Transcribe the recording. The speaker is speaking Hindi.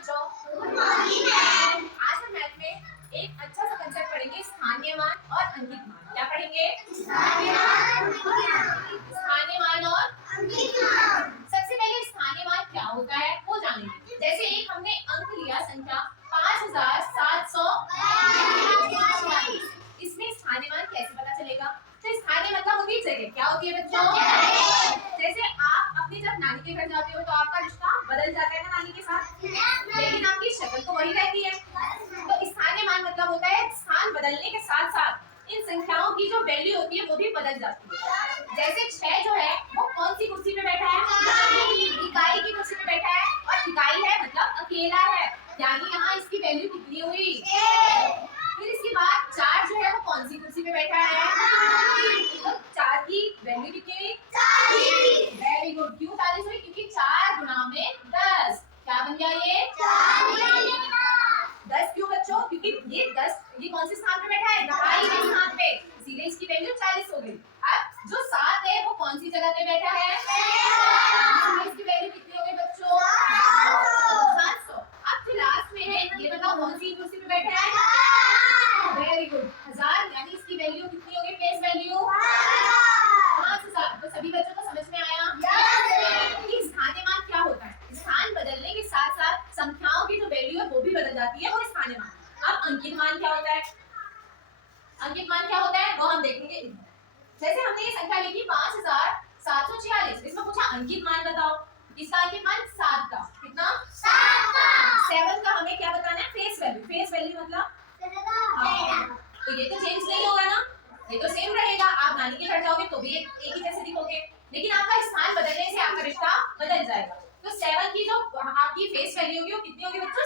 बच्चों। आज हम मैथ में एक अच्छा सा कंसेप्ट पढ़ेंगे, स्थानीय मान और अंकित मान। क्या पढ़ेंगे? स्थानीय मान और अंकित मान। सबसे पहले स्थानीय मान क्या होता है वो जानेंगे। जैसे एक हमने अंक लिया संख्या 5740, इसमें स्थानीय मान कैसे पता चलेगा? तो स्थानीय मतलब होती है जगह। क्या होती है बच्चों? जैसे आप अपनी जब नानी के घर जाते हो तो आपका रिश्ता बदल जाता है ना नानी के साथ, लेकिन आपकी शक्ल तो वही रहती है। तो स्थानीय मान मतलब होता है स्थान बदलने के साथ साथ इन संख्याओं की जो वैल्यू होती है वो भी बदल जाती है। जैसे 6 जो है वो कौन सी कुर्सी पे बैठा है? इकाई की कुर्सी पे बैठा है, और इकाई है मतलब अकेला है, यानी यहाँ इसकी वैल्यू कितनी हुई? फिर इसके बाद 4 जो है वो कौन सी कुर्सी पे बैठा है? तो 4 की वैल्यू कितनी हुई? 40। Very good. क्यों 40 हुई? क्योंकि 4 गुना में 10 क्या बन गया? ये 10 क्यों बच्चों? क्योंकि ये 10 ये कौन से स्थान पे बैठा है? दहाई के स्थान पे, इसीलिए इसकी वैल्यू 40 हो गई। अब जो 7 है वो कौन सी जगह पे बैठा है? इसलिए इसकी वैल्यू कितनी हो गई बच्चों? 700। अब जो लास्ट में है ये बताओ कौन सी कुर्सी पे बैठा है? वेरी गुड, 1000, यानी इसकी वैल्यू कितनी हो गई? Place value 5000। तो सभी बच्चों को समझ में आया कि स्थानीय मान क्या होता है? स्थान बदलने के साथ साथ संख्याओं की जो वैल्यू है वो भी बदल जाती है, वो स्थानीय मान। अब अंकित मान क्या होता है? अंकित मान क्या होता है वो हम देखेंगे। जैसे हमने ये संख्या लिखी 5746, इसमें पूछा अंकित मान बताओ। इसका अंकित मान 7 का, कितना? 7 का। 7 का हमें क्या बताना है? Face value. फेस वैल्यू मतलब तो ये तो चेंज नहीं होगा ना, ये तो सेम रहेगा। आप नानी के घर जाओगे तो भी एक ही जैसे दिखोगे, लेकिन आपका स्थान बदलने से आपका रिश्ता बदल जाएगा। तो 7 की जो आपकी फेस वैल्यू होगी वो कितनी होगी बच्चों?